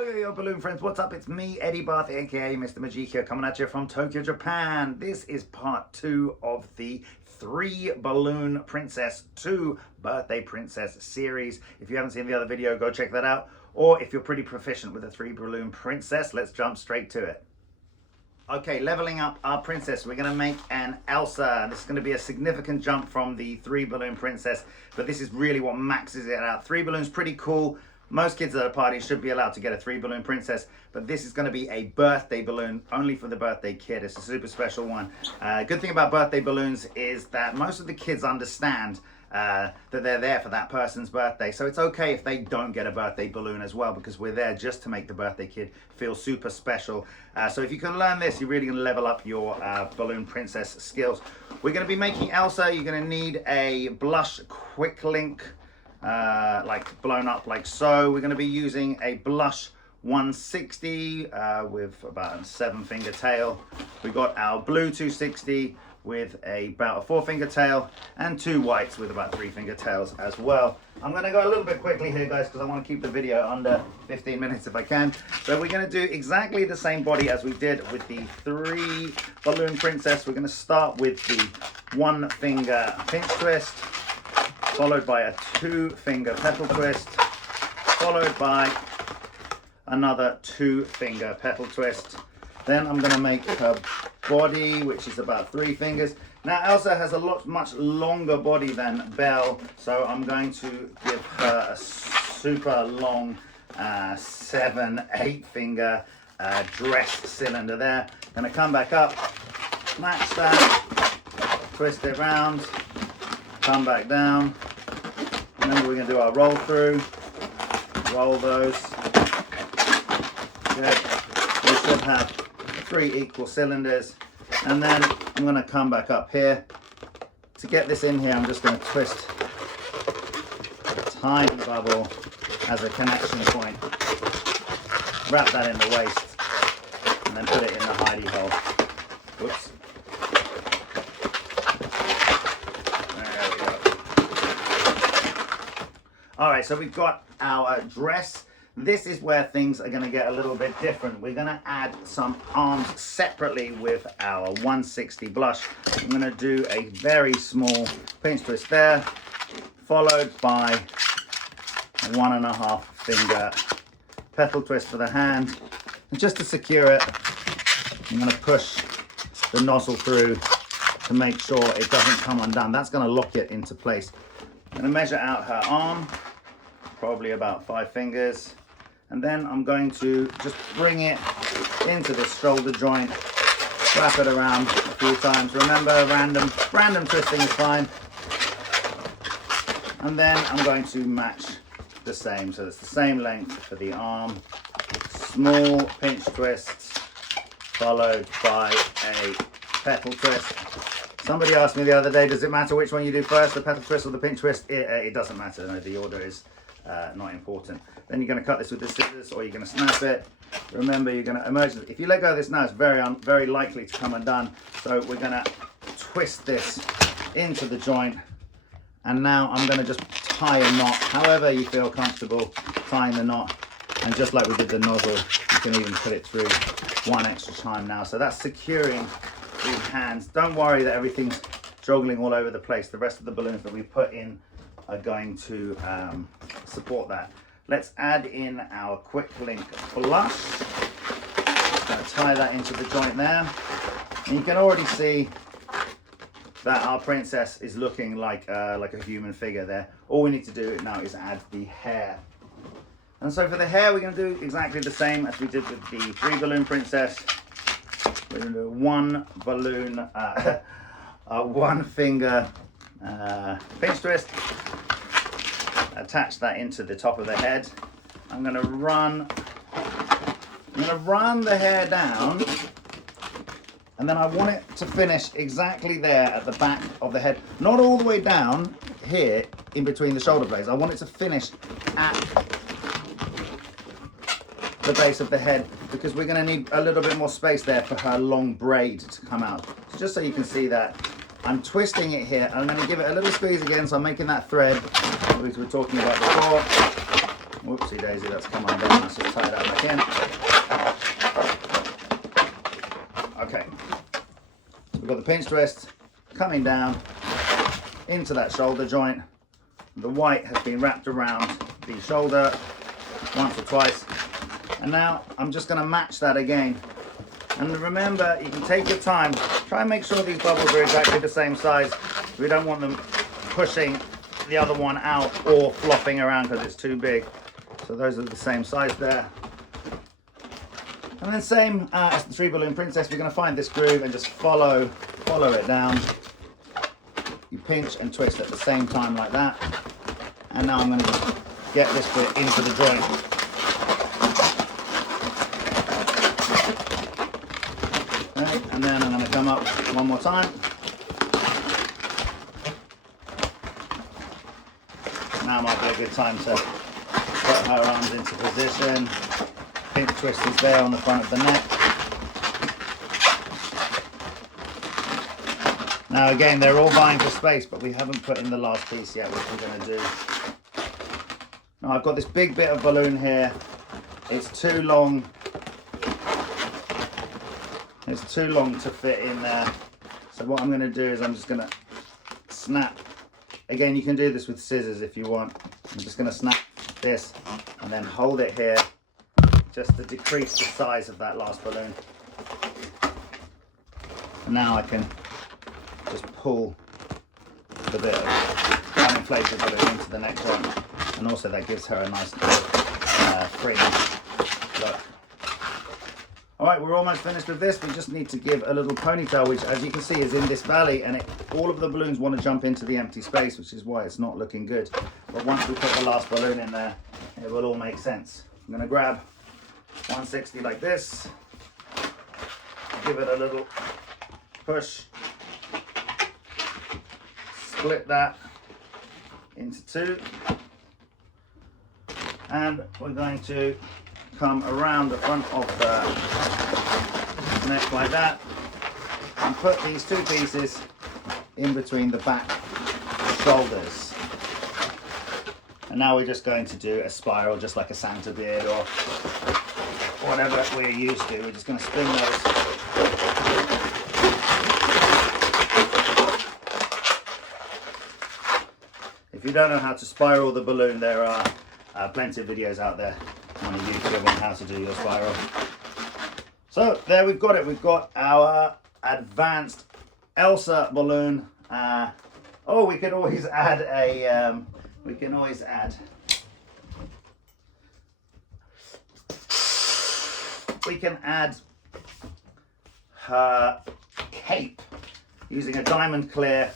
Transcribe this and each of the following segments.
Yo, balloon friends, what's up? It's me, Eddie Bath, aka Mr. Magica, coming at you from Tokyo, Japan. This is part 2 of the 3 Balloon Princess 2 Birthday Princess series. If you haven't seen the other video, go check that out. Or if you're pretty proficient with the 3 Balloon Princess, let's jump straight to it. Okay, leveling up our princess, we're gonna make an Elsa. This is gonna be a significant jump from the 3 Balloon Princess, but this is really what maxes it out. 3 balloons, pretty cool. Most kids at a party should be allowed to get a 3 Balloon Princess, but this is gonna be a birthday balloon only for the birthday kid. It's a super special one. Good thing about birthday balloons is that most of the kids understand that they're there for that person's birthday. So it's okay if they don't get a birthday balloon as well, because we're there just to make the birthday kid feel super special. So if you can learn this, you're really gonna level up your Balloon Princess skills. We're gonna be making Elsa. You're gonna need a blush quick link, like blown up like so. We're gonna be using a blush 160 with about a 7-finger tail. We got our blue 260 with about a 4-finger tail, and 2 whites with about 3-finger tails as well. I'm going to go a little bit quickly here, guys, because I want to keep the video under 15 minutes if I can. So we're going to do exactly the same body as we did with the 3 Balloon Princess. We're going to start with the 1-finger pinch twist, followed by a 2-finger petal twist, followed by another 2-finger petal twist. Then I'm going to make her body, which is about 3 fingers. Now Elsa has a much longer body than Belle, so I'm going to give her a super long 7-8-finger dress cylinder there. Going to come back up, match that, twist it round, come back down. Remember, we're going to do our roll through, roll those. Good. We should have 3 equal cylinders, and then I'm going to come back up here. To get this in here, I'm just going to twist a tiny bubble as a connection point, wrap that in the waist, and then put it in the hidey hole. Whoops. There we go. Alright, so we've got our dress. This is where things are going to get a little bit different. We're going to add some arms separately with our 160 blush. I'm going to do a very small pinch twist there, followed by a 1.5-finger petal twist for the hand. And just to secure it, I'm going to push the nozzle through to make sure it doesn't come undone. That's going to lock it into place. I'm going to measure out her arm, probably about 5 fingers. And then I'm going to just bring it into this shoulder joint, wrap it around a few times. Remember, random twisting is fine. And then I'm going to match the same. So it's the same length for the arm. Small pinch twists, followed by a petal twist. Somebody asked me the other day, does it matter which one you do first, the petal twist or the pinch twist? It doesn't matter. No, the order is not important. Then you're going to cut this with the scissors, or you're going to snap it. Remember, you're going to emergency. If you let go of this now, it's very likely to come undone. So we're going to twist this into the joint, and now I'm going to just tie a knot, however you feel comfortable tying the knot. And just like we did the nozzle, you can even put it through one extra time now. So that's securing the hands. Don't worry that everything's joggling all over the place. The rest of the balloons that we put in are going to support that. Let's add in our quick link blush. Just going to tie that into the joint there. And you can already see that our princess is looking like a human figure there. All we need to do now is add the hair. And so for the hair, we're going to do exactly the same as we did with the 3 Balloon Princess. We're going to do 1 balloon, a 1-finger pinch twist. Attach that into the top of the head. I'm going to run the hair down, and then I want it to finish exactly there at the back of the head, not all the way down here in between the shoulder blades. I want it to finish at the base of the head, because we're going to need a little bit more space there for her long braid to come out. So just so you can see that, I'm twisting it here. I'm going to give it a little squeeze again, so I'm making that thread, which we were talking about before. Whoopsie daisy, that's come undone. Let's just tie that back in. Okay, so we've got the pinch twist coming down into that shoulder joint. The white has been wrapped around the shoulder once or twice, and now I'm just going to match that again. And remember, you can take your time, try and make sure these bubbles are exactly the same size. We don't want them pushing the other one out or flopping around because it's too big. So those are the same size there. And then same as the 3 balloon princess, we're going to find this groove and just follow it down. You pinch and twist at the same time like that. And now I'm going to just get this bit into the joint. Okay, and then I'm going to come up one more time. Now might be a good time to put her arms into position. Pinch twist is there on the front of the neck. Now again, they're all vying for space, but we haven't put in the last piece yet, which we're going to do. Now I've got this big bit of balloon here. It's too long. It's too long to fit in there. So what I'm going to do is I'm just going to snap. Again, you can do this with scissors if you want. I'm just going to snap this and then hold it here just to decrease the size of that last balloon. And now I can just pull the bit of uninflated balloon into the neck joint, and also that gives her a nice free look. Alright, we're almost finished with this. We just need to give a little ponytail, which as you can see is in this valley, and all of the balloons want to jump into the empty space, which is why it's not looking good. But once we put the last balloon in there, it will all make sense. I'm going to grab 160 like this, give it a little push, split that into 2, and we're going to come around the front of the neck like that and put these 2 pieces in between the back shoulders. And now we're just going to do a spiral, just like a Santa beard or whatever we're used to. We're just going to spin those. If you don't know how to spiral the balloon, there are plenty of videos out there on YouTube on how to do your spiral. So there we've got it. We've got our advanced Elsa balloon. Oh, we could always add a. We can always add. We can add her cape using a diamond clear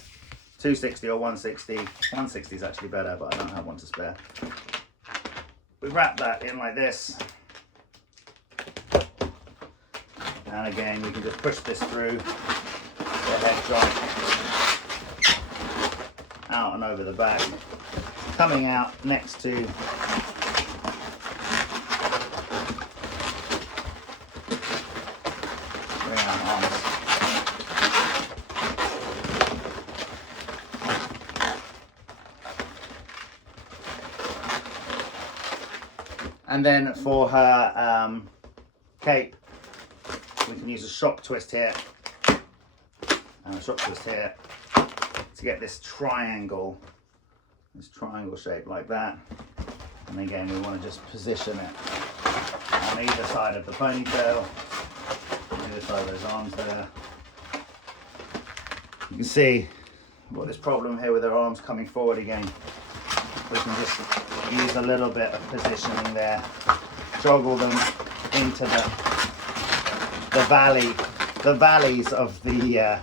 260 or 160. 160 is actually better, but I don't have one to spare. We wrap that in like this. And again, we can just push this through the head joint, out and over the back, coming out next to arms. And then for her cape, we can use a shock twist here and a shock twist here to get this triangle shape like that. And again, we want to just position it on either side of the ponytail, on either side of those arms there. You can see we've got this problem here with her arms coming forward again. We can just use a little bit of positioning there, joggle them into the valleys of the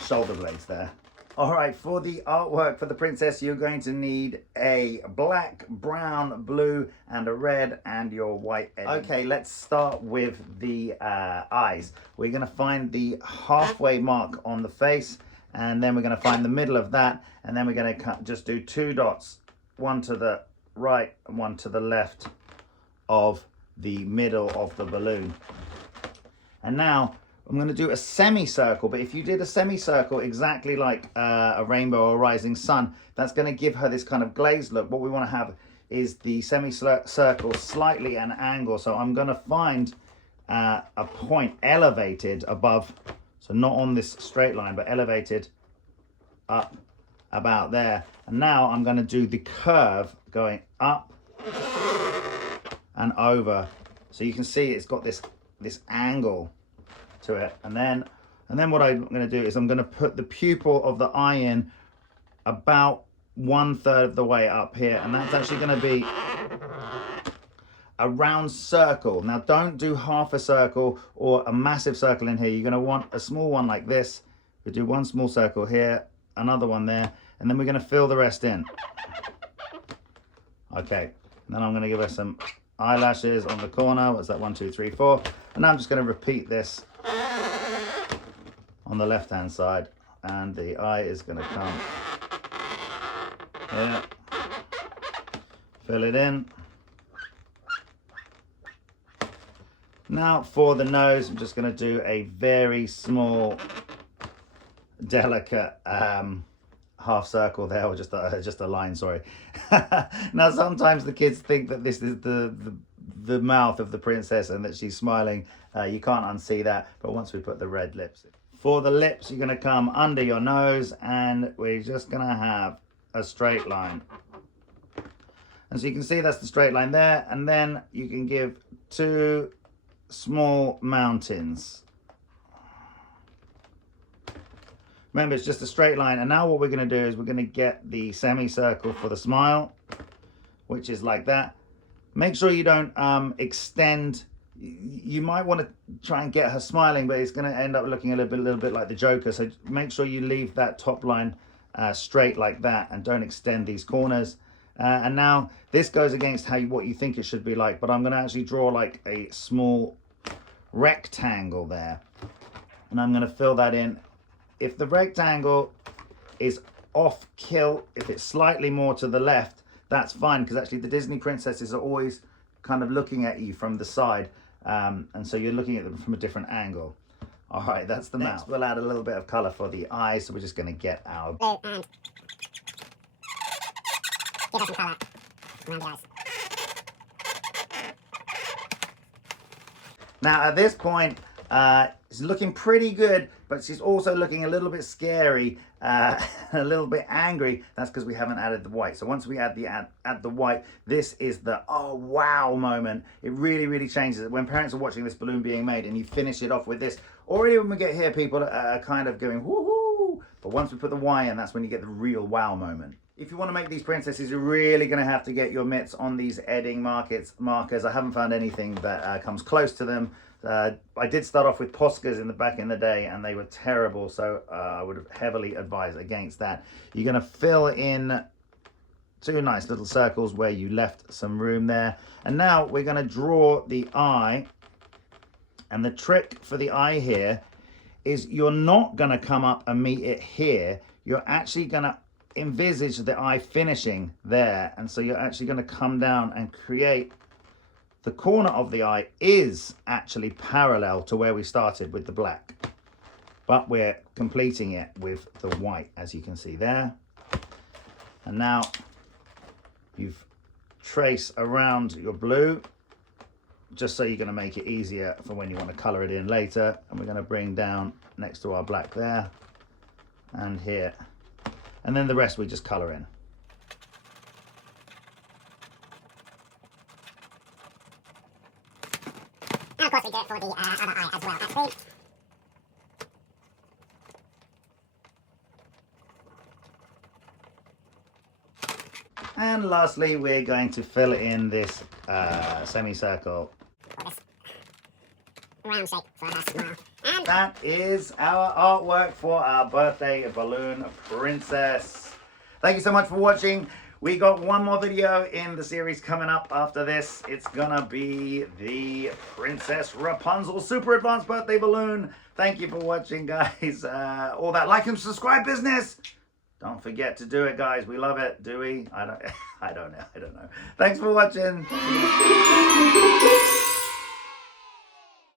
shoulder blades there. All right, for the artwork for the princess, you're going to need a black, brown, blue, and a red, and your white edging. Okay, let's start with the eyes. We're going to find the halfway mark on the face, and then we're going to find the middle of that, and then we're going to just do 2 dots, one to the right and one to the left of the middle of the balloon. And now I'm going to do a semicircle, but if you did a semicircle exactly like a rainbow or a rising sun, that's going to give her this kind of glazed look. What we want to have is the semicircle slightly an angle. So I'm going to find a point elevated above, so not on this straight line, but elevated up about there. And now I'm going to do the curve going up and over. So you can see it's got this angle to it. And then what I'm going to do is I'm going to put the pupil of the eye in about 1/3 of the way up here, and that's actually going to be a round circle. Now don't do half a circle or a massive circle in here. You're going to want a small one like this. We do one small circle here, another one there, and then we're going to fill the rest in. Okay, and then I'm going to give her some eyelashes on the corner. What's that? 1, 2, 3, 4. And now I'm just going to repeat this on the left hand side, and the eye is going to come here, fill it in. Now for the nose, I'm just going to do a very small, delicate half circle there, or just a line, sorry. Now sometimes the kids think that this is the mouth of the princess and that she's smiling. You can't unsee that, but once we put the red lips in. For the lips, you're going to come under your nose, and we're just going to have a straight line. And so you can see that's the straight line there, and then you can give 2 small mountains. Remember, it's just a straight line. And now what we're going to do is we're going to get the semicircle for the smile, which is like that. Make sure you don't extend. You might want to try and get her smiling, but it's going to end up looking a little bit like the Joker. So make sure you leave that top line straight like that, and don't extend these corners. And now this goes against what you think it should be like, but I'm going to actually draw like a small rectangle there, and I'm going to fill that in. If the rectangle is off kilt, if it's slightly more to the left, that's fine, because actually the Disney princesses are always kind of looking at you from the side, and so you're looking at them from a different angle. All right, that's the mouth. We'll add a little bit of color for the eyes, so we're just going to get our blue and give us some color around the eyes. Now at this point, it's looking pretty good, but she's also looking a little bit scary, a little bit angry. That's because we haven't added the white. So once we add the white, this is the oh wow moment. It really changes it. When parents are watching this balloon being made and you finish it off with this, already when we get here, people are kind of going woohoo. But once we put the Y in, that's when you get the real wow moment. If you want to make these princesses, you're really going to have to get your mitts on these edding markers. I haven't found anything that comes close to them. I did start off with Poscas back in the day, and they were terrible, so I would heavily advise against that. You're going to fill in 2 nice little circles where you left some room there. And now we're going to draw the eye. And the trick for the eye here is you're not going to come up and meet it here. You're actually going to envisage the eye finishing there. And so you're actually going to come down and create the corner of the eye is actually parallel to where we started with the black, but we're completing it with the white, as you can see there. And now you've traced around your blue, just so you're going to make it easier for when you want to color it in later. And we're going to bring down next to our black there and here, and then the rest we just color in. And of course we do it for the other eye as well, actually. And lastly, we're going to fill in this semicircle. Round shape for her smile. And that is our artwork for our birthday balloon princess. Thank you so much for watching. We got one more video in the series coming up after this. It's gonna be the Princess Rapunzel Super Advanced Birthday Balloon. Thank you for watching, guys. All that like and subscribe business. Don't forget to do it, guys. We love it, do we? I don't know. Thanks for watching.